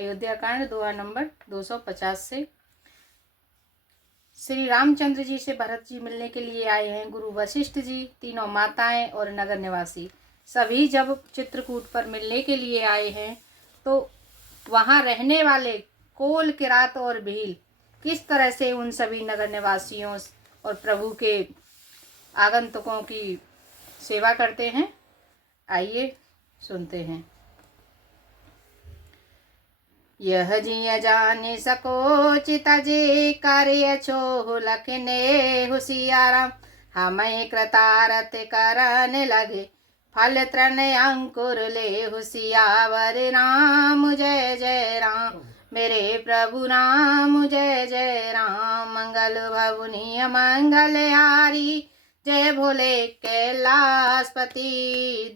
अयोध्या कांड दोहा नंबर 250 से। श्री रामचंद्र जी से भरत जी मिलने के लिए आए हैं गुरु वशिष्ठ जी, तीनों माताएं और नगर निवासी सभी जब चित्रकूट पर मिलने के लिए आए हैं तो वहां रहने वाले कोल, किरात और भील किस तरह से उन सभी नगर निवासियों और प्रभु के आगंतुकों की सेवा करते हैं, आइए सुनते हैं। यह जिय जाने सको चिता जे कार्य छो लखने हुसियाराम, हमें कृतारत करन लगे फल तृण अंकुर ले हुसियावर राम। जय जय राम मेरे प्रभु राम, जय जय राम। मंगल भवनीय मंगल हारी, जय भोले कैलाशपति।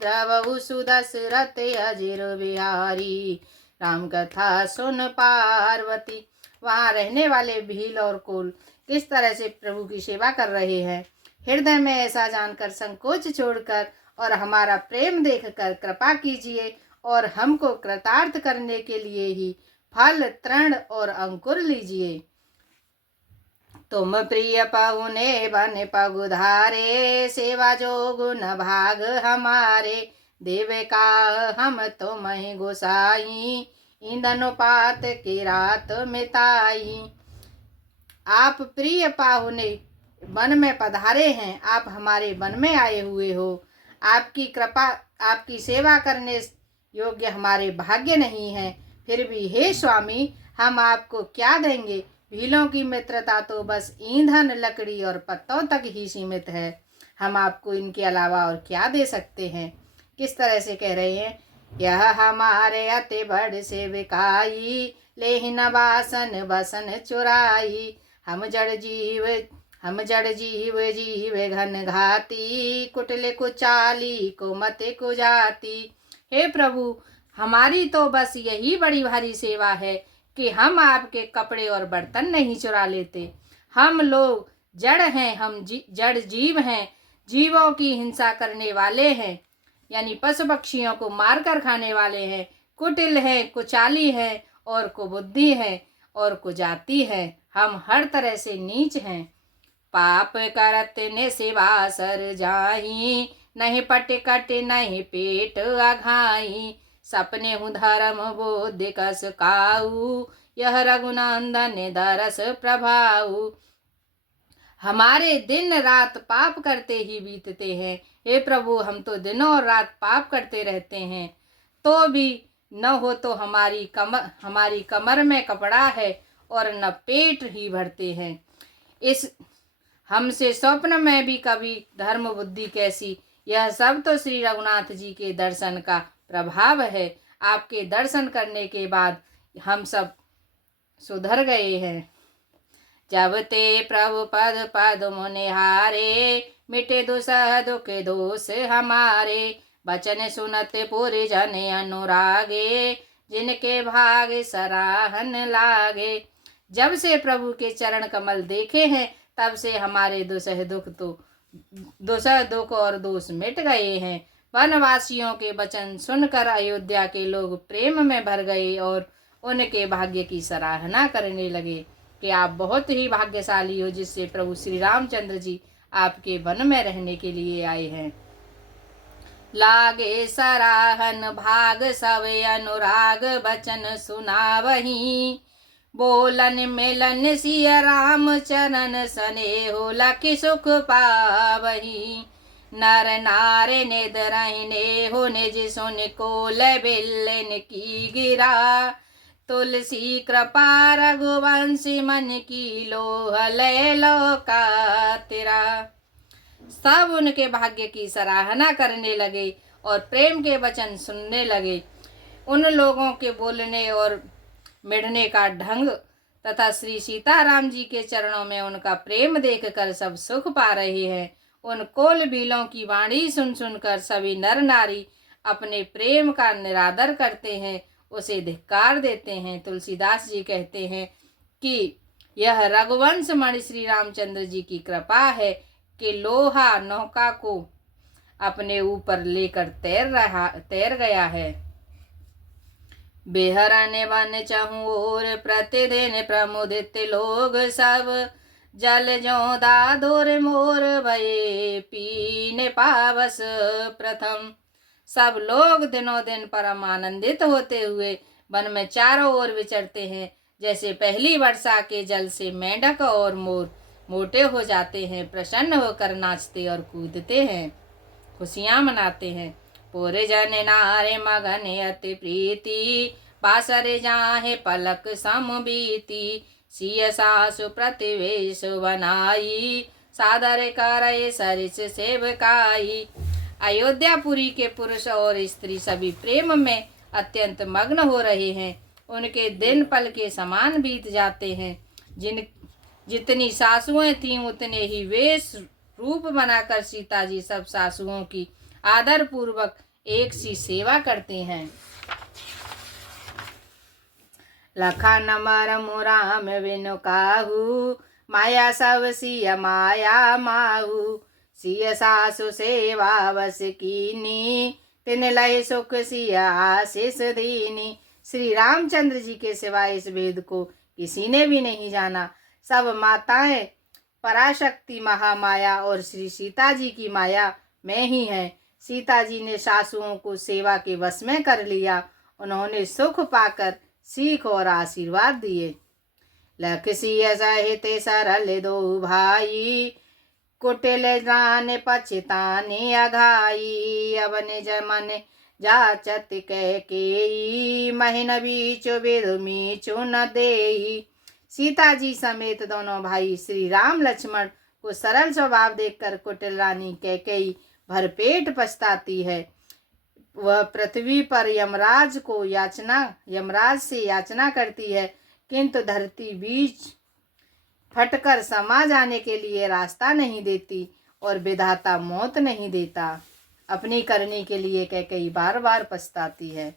द्रवहु सुदशरथ अजिर बिहारी, राम कथा सुन पार्वती। वहाँ रहने वाले भील और कोल किस तरह से प्रभु की सेवा कर रहे हैं, हृदय में ऐसा जानकर संकोच छोड़कर और हमारा प्रेम देखकर कृपा कीजिए और हमको कृतार्थ करने के लिए ही फल, तृण और अंकुर लीजिए। तुम प्रिय पहुने बन पगुधारे, सेवा जो गुण भाग हमारे। देवे का हम तुम ही गोसाई, ईंधन पात की रात मिताई। आप प्रिय पाहुने वन में पधारे हैं, आप हमारे वन में आए हुए हो। आपकी कृपा, आपकी सेवा करने योग्य हमारे भाग्य नहीं है, फिर भी हे स्वामी हम आपको क्या देंगे। भीलों की मित्रता तो बस ईंधन, लकड़ी और पत्तों तक ही सीमित है, हम आपको इनके अलावा और क्या दे सकते हैं। किस तरह से कह रहे हैं, यह हमारे अति बड़ सेविकाई, लेहिन वासन बसन चुराई। हम जड़ जीव जीव घन घाती, कुटिल कुचाली को मत कुजाती। हे प्रभु, हमारी तो बस यही बड़ी भारी सेवा है कि हम आपके कपड़े और बर्तन नहीं चुरा लेते। हम लोग जड़ हैं, हम जड़ जीव हैं, जीवों की हिंसा करने वाले हैं, यानी पशु पक्षियों को मारकर खाने वाले हैं। कुटिल है, कुचाली है और कुबुद्धि है और कुजाति है, हम हर तरह से नीच हैं। पाप करत ने सेवा सर जाही, नहीं पटकट नहीं पेट अघाई। सपने हूँ धर्म बोध कस काऊ, यह रघुनंदन दरस प्रभाऊ। हमारे दिन रात पाप करते ही बीतते हैं। हे प्रभु, हम तो दिनों और रात पाप करते रहते हैं, तो भी न हो तो हमारी कमर में कपड़ा है और न पेट ही भरते हैं। इस हमसे स्वप्न में भी कभी धर्म बुद्धि कैसी। यह सब तो श्री रघुनाथ जी के दर्शन का प्रभाव है। आपके दर्शन करने के बाद हम सब सुधर गए हैं। जब ते प्रभु पद पद मुनिहारे, मिटे दुसह दुख दोष हमारे। बचन सुनते पूरी जन अनुरागे, जिनके भाग सराहन लागे। जब से प्रभु के चरण कमल देखे हैं, तब से हमारे दुसह दुख और दोष मिट गए हैं। वनवासियों के वचन सुनकर अयोध्या के लोग प्रेम में भर गए और उनके भाग्य की सराहना करने लगे कि आप बहुत ही भाग्यशाली हो, जिससे प्रभु श्री रामचंद्र जी आपके वन में रहने के लिए आए हैं। लागे सराहन भाग सब अनुराग, बचन सुनावही। बोलन मिलन सिया राम चरण स्नेहो, लखि सुख पावही। नर नारे निदरहिने हो, निज सुन कोल बिलन की गिरा। तुलसी कृपा रघुवंशी, मन की लोह लय लोका तेरा। सब उनके भाग्य की सराहना करने लगे और प्रेम के वचन सुनने लगे। उन लोगों के बोलने और मिढ़ने का ढंग तथा श्री सीताराम जी के चरणों में उनका प्रेम देखकर सब सुख पा रहे हैं। उन कोल बीलों की वाणी सुन सुनकर सभी नर नारी अपने प्रेम का निरादर करते हैं, उसे धिक्कार देते हैं। तुलसीदास जी कहते हैं कि यह रघुवंश मणि श्री रामचंद्र जी की कृपा है कि लोहा नौका को अपने ऊपर लेकर तैर गया है। बेहरन वन चहु और प्रतिदिन प्रमुदित लोग सब, जल जो दादुर मोर भये पीने पावस प्रथम। सब लोग दिनों दिन परम आनंदित होते हुए वन में चारों ओर विचरते हैं। जैसे पहली वर्षा के जल से मेंढक और मोर मोटे हो जाते हैं, प्रसन्न होकर नाचते और कूदते हैं, खुशियां मनाते हैं। पूरे जन नारे मगन अति प्रीति, बासरे जाहे पलक सम बीती। सिय सासु प्रतिवेश बनाई, सादर करे सरिस सेवकाई। अयोध्यापुरी के पुरुष और स्त्री सभी प्रेम में अत्यंत मग्न हो रहे हैं। उनके दिन पल के समान बीत जाते हैं। जितनी सासुएं थीं उतने ही वेश रूप बनाकर सीता जी सब सासुओं की आदर पूर्वक एक सी सेवा करते हैं। लखन मरमु राम बिनु काहू, माया सब सिय माया माहू। सिय सासु सेवा बस कीनी, तिन लय सुख सिय आशीष दीनी। श्री रामचंद्र जी के सिवाय इस वेद को किसी ने भी नहीं जाना। सब माताएं पराशक्ति महामाया और श्री सीता जी की माया में ही है। सीता जी ने सासुओं को सेवा के वश में कर लिया। उन्होंने सुख पाकर सीख और आशीर्वाद दिए। लख सिय सहित सरल दो भाई, कुटिल जान पछताने अघाई। अवन जमन जाचत कह के, महिन बीचो बेदु मीचो न देई। सीता जी समेत दोनों भाई श्री राम लक्ष्मण को सरल स्वभाव देखकर कुटिल रानी कैकेयी भरपेट पछताती है। वह पृथ्वी पर यमराज से याचना करती है, किंतु धरती बीच फटकर समा जाने के लिए रास्ता नहीं देती और विधाता मौत नहीं देता। अपनी करनी के लिए कैकेयी बार बार पछताती है।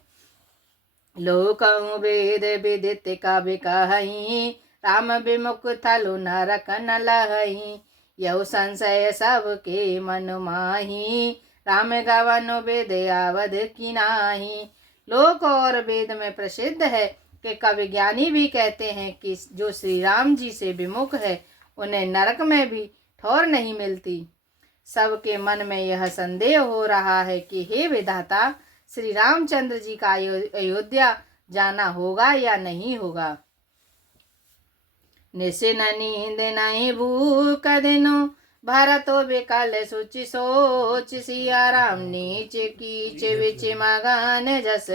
लोकहु वेद विदित कबि कहहीं, राम विमुख थलु नरक न लहहीं। यहु संशय सबके मन माही, राम गवन वेद आवध की नाही। लोक और वेद में प्रसिद्ध है कि कवि ज्ञानी भी कहते हैं कि जो श्री राम जी से विमुख है उन्हें नरक में भी ठौर नहीं मिलती। सबके मन में यह संदेह हो रहा है कि हे विधाता, श्री रामचंद्र जी का अयोध्या जाना होगा या नहीं होगा। निशि न नींद नहीं भूख दिनो, भरतो बिकल सुचि सोच। सिया राम नीच कीच विच मगन जस,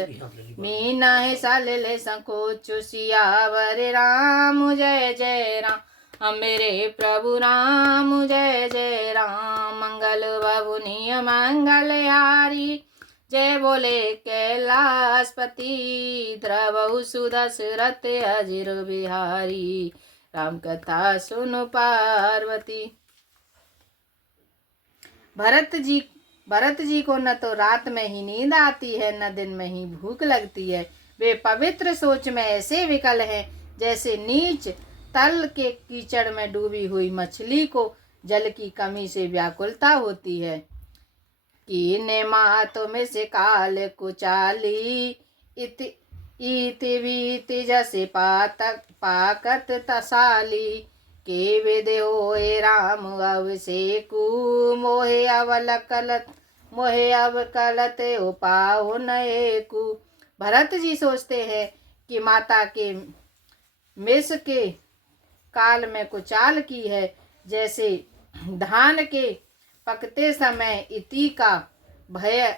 मीना सलिल संकोच। सियावर राम जय जय राम, मेरे प्रभु राम जय जय राम। मंगल बबुनिय मंगल हारी, जय बोले कैलाशपति। द्रवहु सुदशरथ अजिर बिहारी, राम कथा सुनो पार्वती। भरत जी को न तो रात में ही नींद आती है, न दिन में ही भूख लगती है। वे पवित्र सोच में ऐसे विकल हैं जैसे नीच तल के कीचड़ में डूबी हुई मछली को जल की कमी से व्याकुलता होती है। कीने मातु में से काल कुचाली, इति बीति जसे पाकत तसाली। के विद होए राम अवसेकु, मोहे अवकलत उपाओ नएकु। भरत जी सोचते हैं कि माता के मिस के काल में कुचाल की है, जैसे धान के पकते समय इति का भय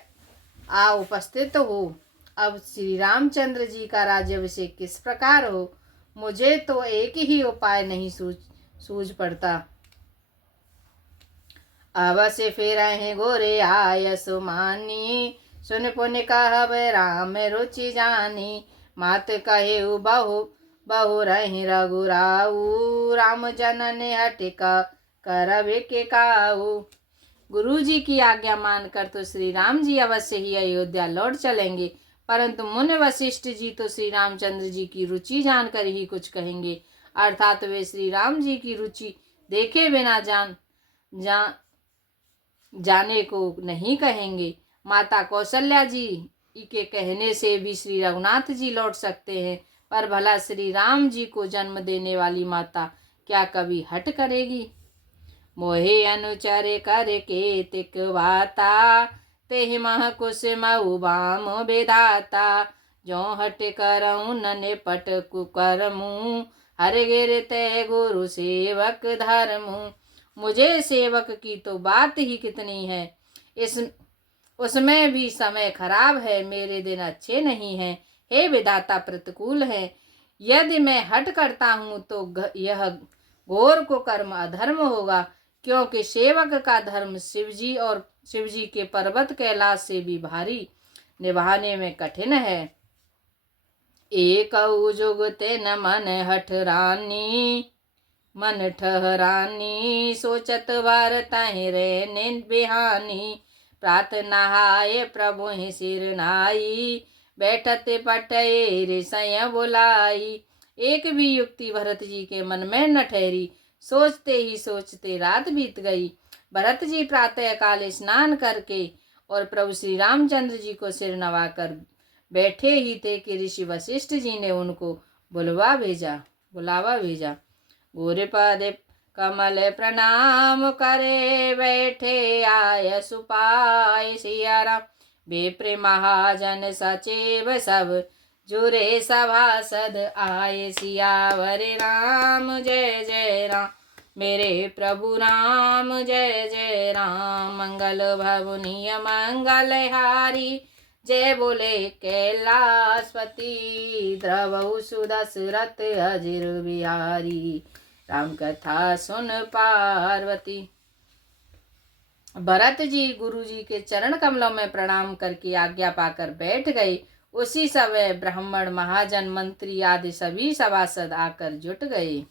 आ उपस्थित हो। अब श्री रामचंद्र जी का राज्याभिषेक किस प्रकार हो, मुझे तो एक ही उपाय नहीं सूझ पड़ता। अवश्य फिर गोरे आय सुमानी, सुन पुन कहब राम रुचि जानी। मात कहे बहु रही रघुराऊ, राम जनन हटिक करबे के काऊ। गुरु जी की आज्ञा मानकर तो श्री राम जी अवश्य ही अयोध्या लौट चलेंगे, परंतु मुनि वशिष्ठ जी तो श्री रामचंद्र जी की रुचि जानकर ही कुछ कहेंगे, अर्थात वे श्री राम जी की रुचि देखे बिना जाने को नहीं कहेंगे। माता कौशल्या जी के कहने से भी श्री रघुनाथ जी लौट सकते हैं, पर भला श्री राम जी को जन्म देने वाली माता क्या कभी हट करेगी। मोहे अनुचर कर के तिक वाता, तेहि मह कुसुम बाम बेधाता। जो हट करऊँ न निपट कुकर्मू, हर गिर ते गुरु सेवक धर्मू। मुझे सेवक की तो बात ही कितनी है, इस उसमें भी समय खराब है, मेरे दिन अच्छे नहीं हैं। हे विधाता प्रतिकूल है, यदि मैं हट करता हूँ तो यह घोर को कर्म अधर्म होगा, क्योंकि सेवक का धर्म शिवजी और शिवजी के पर्वत कैलाश से भी भारी, निभाने में कठिन है। एक जुगते न मन हठ रानी, मन ठहरानी। सोचत बार तहि रहने बिहानी, प्रात नहाय प्रभु ही सिर नाई। बैठत पटेर सय बुलाई। एक भी युक्ति भरत जी के मन में न ठहरी, सोचते ही सोचते रात बीत गई। भरत जी प्रातः काल स्नान करके और प्रभु श्री रामचंद्र जी को सिर नवाकर बैठे ही थे कि ऋषि वशिष्ठ जी ने उनको बुलावा भेजा। गुरुपद कमल प्रणाम करे, बैठे आय सुपाय सिया राम। विप्र महाजन सचिव सब, जुरे सभासद आए। सियावर राम जय जय राम, मेरे प्रभु राम जय जय राम। मंगल भवनीय मंगल हारी, जय बोले कैलाशपति। द्रवहु सुदशरथ अजिर बिहारी, राम कथा सुन पार्वती। भरत जी गुरु जी के चरण कमलों में प्रणाम करके आज्ञा पाकर बैठ गए। उसी समय ब्राह्मण महाजन मंत्री आदि सभी सभासद आकर जुट गए।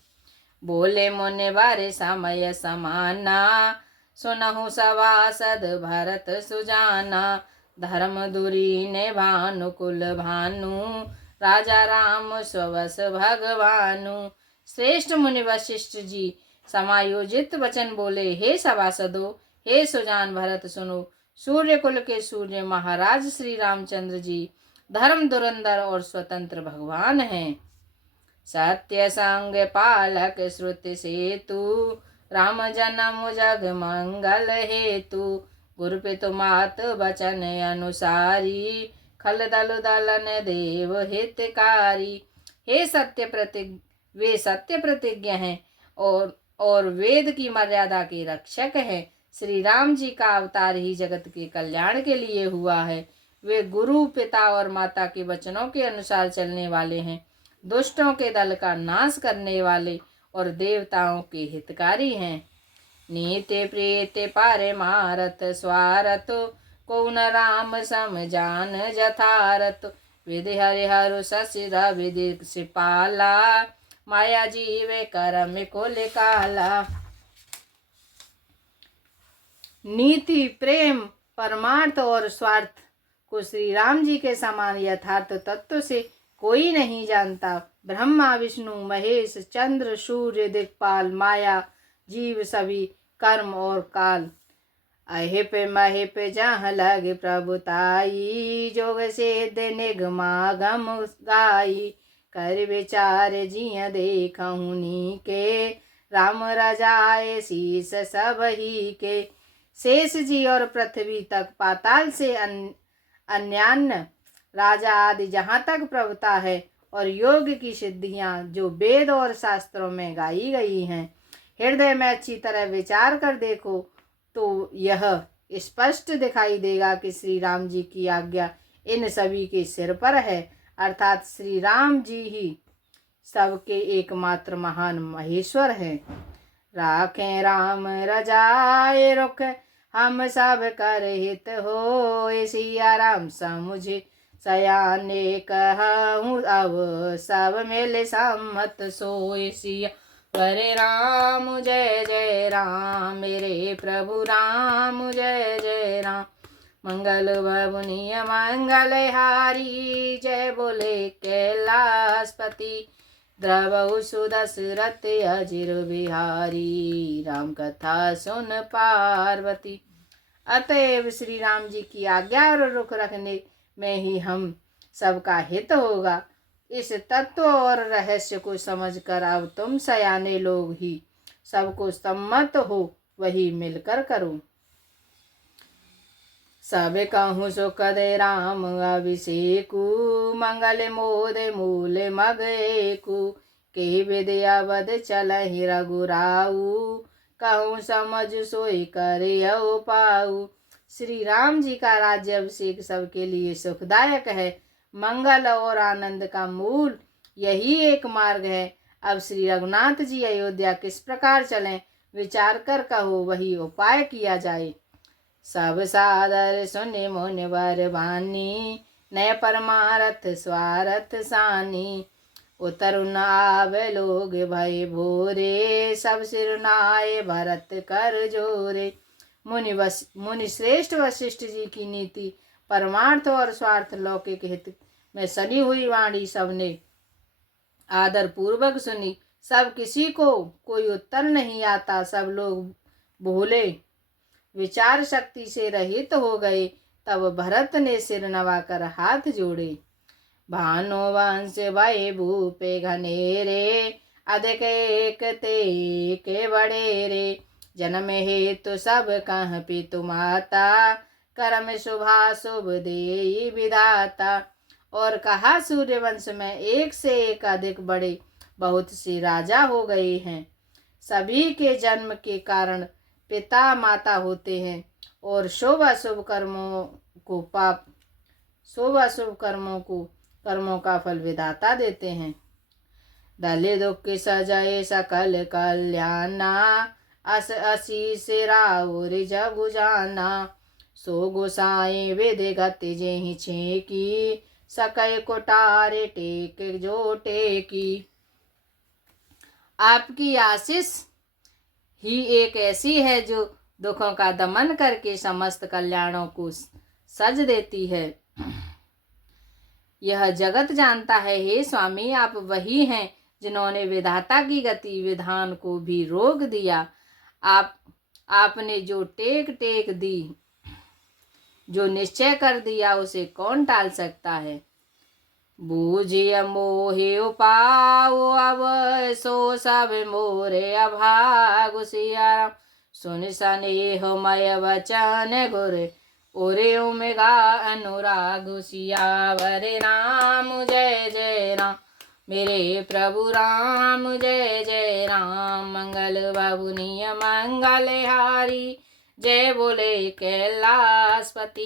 बोले मुनि बारे समय समाना, सुनहु सभासद भरत सुजाना। धर्म दुरी ने भानुकुल भानु, राजा राम स्वस भगवानु। श्रेष्ठ मुनि वशिष्ठ जी समायोजित वचन बोले, हे सभासदों, हे सुजान भरत सुनो। सूर्य कुल के सूर्य महाराज श्री रामचंद्र जी धर्म धुरंधर और स्वतंत्र भगवान हैं। सत्य संग पालक श्रुति सेतु, राम जन्म जग मंगल हेतु। गुरु पितु मात बचन अनुसारी, खल दल दलन देव हितकारी। हे वे सत्य प्रतिज्ञ हैं और वेद की मर्यादा के रक्षक हैं। श्री राम जी का अवतार ही जगत के कल्याण के लिए हुआ है। वे गुरु पिता और माता के वचनों के अनुसार चलने वाले हैं, दुष्टों के दल का नाश करने वाले और देवताओं के हितकारी हैं। नीति प्रीति पारे मारत स्वारत, को न राम सम जान जथारत। विधि हरिहरु शशिर विधि सिपाला, माया जीवे करम कुल काला। नीति प्रेम परमार्थ और स्वार्थ को श्री राम जी के समान यथार्थ तत्व से कोई नहीं जानता। ब्रह्मा विष्णु महेश चंद्र सूर्य दिक्पाल माया जीव सभी कर्म और काल। अहिप महिप जहाँ लग प्रभुताई, जोग सिद्ध निगमागम गाई। कर विचार जिय देखहु नीके, राम रजाए शीस सब ही के। शेष जी और पृथ्वी तक पाताल से अन्यान्य राजा आदि जहाँ तक प्रभुता है, और योग की सिद्धियाँ जो वेद और शास्त्रों में गाई गई हैं। हृदय में अच्छी तरह विचार कर देखो तो यह स्पष्ट दिखाई देगा कि श्री राम जी की आज्ञा इन सभी के सिर पर है, अर्थात श्री राम जी ही सबके एकमात्र महान महेश्वर हैं। राखें राम रजाए रुख, हम सब कर हित हो। सिया राम समुझ सयाने कहूँ, अब सब मिल सम्मत सोए। सिया हरे राम जय जय राम, मेरे प्रभु राम जय जय राम। मंगल भवनीय मंगल हारी, जय बोले कैलाशपति। द्रवहु सुदशरथ अजिर बिहारी, राम कथा सुन पार्वती। अतएव श्री राम जी की आज्ञा और रुख रखने में ही हम सबका हित होगा। इस तत्व और रहस्य को समझकर अब तुम सयाने लोग ही सबको सम्मत हो वही मिलकर करो। सब कहूँ सो कदे राम अभिषेकु, मंगल मोद मूल मग एकु। के विद्या बद चलहि रघुराऊ, कहूँ समझ सोई कर पाऊ। श्री राम जी का राज्य अभिषेक सबके लिए सुखदायक है। मंगल और आनंद का मूल यही एक मार्ग है। अब श्री रघुनाथ जी अयोध्या किस प्रकार चलें, विचार कर कहो वही उपाय किया जाए। सब सादर सुनि मुनि वर बानी, नय परमारथ स्वारथ सानी। उतर न आवे लोग भय भोरे, सब सिर नाय भरत कर जोरे। मुनि श्रेष्ठ वशिष्ठ जी की नीति परमार्थ और स्वार्थ लौकिक हित में सनी हुई वाणी सबने आदर पूर्वक सुनी। सब किसी को कोई उत्तर नहीं आता। सब लोग भोले विचार शक्ति से रहित हो गए। तब भरत ने सिर नवाकर हाथ जोड़े। भानु वंश भय भूपे घनेरे, अधिक एक ते के बड़े रे। जन्म हेतु सब कह पितु माता, कर्म शुभा शुभ देई विधाता। और कहा सूर्यवंश में एक से एक अधिक बड़े बहुत से राजा हो गए हैं। सभी के जन्म के कारण पिता माता होते हैं और शुभ अशुभ कर्मों का फल विधाता देते हैं। दले दुख सजाए सकल कल्याणा, असीस राउर जगु जाना। सो गोसाई विधि गति जेहि छेकी, सकै कोटारे टेक जो टेकी। आपकी आशीष ही एक ऐसी है जो दुखों का दमन करके समस्त कल्याणों को सज देती है। यह जगत जानता है हे स्वामी, आप वही हैं जिन्होंने विधाता की गति विधान को भी रोक दिया। आपने जो टेक दी, जो निश्चय कर दिया, उसे कौन टाल सकता है। बूझिय मोहि उपाऊ, अब सो सब मोरे अभागु। सिया राम सुन स्नेह मय वचन गुर, ओरे उमेगा अनुराग। सियावर राम जय जय राम, मेरे प्रभु राम जय जय राम। मंगल बाबुनिय मंगल हारी, जय बोले कैलाशपति।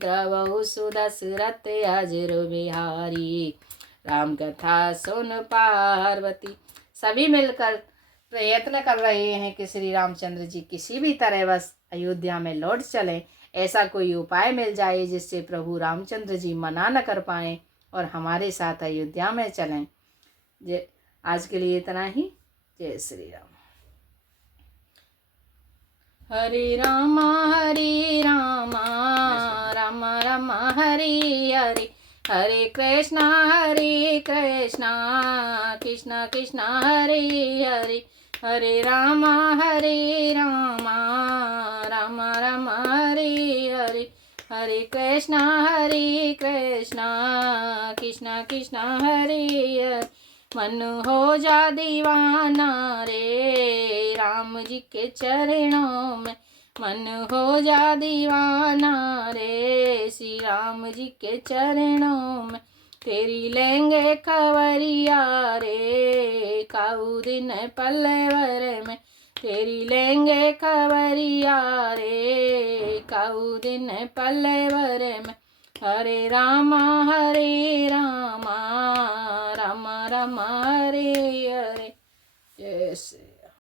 द्रवहु सुदशरथ अजर बिहारी, राम कथा सुन पार्वती। सभी मिलकर प्रयत्न कर रहे हैं कि श्री रामचंद्र जी किसी भी तरह बस अयोध्या में लौट चलें। ऐसा कोई उपाय मिल जाए जिससे प्रभु रामचंद्र जी मना न कर पाएं और हमारे साथ अयोध्या में चलें। आज के लिए इतना ही। जय श्री राम। हरे रामा राम राम हरे हरे, हरे कृष्णा कृष्णा कृष्णा हरे हरे। हरे रामा राम राम हरे हरे, हरे कृष्णा कृष्णा कृष्णा हरे हरे। मन हो जा दीवाना रे राम जी के चरणों में, मन हो जा दीवाना रे श्री राम जी के चरणों में। तेरी लेंगे खबरिया रे काऊ दिन पल्लवर में, तेरी लेंगे खबरिया रे काऊ दिन पल्लवर में। हरे रामा राम राम हरे हरे। जय श्री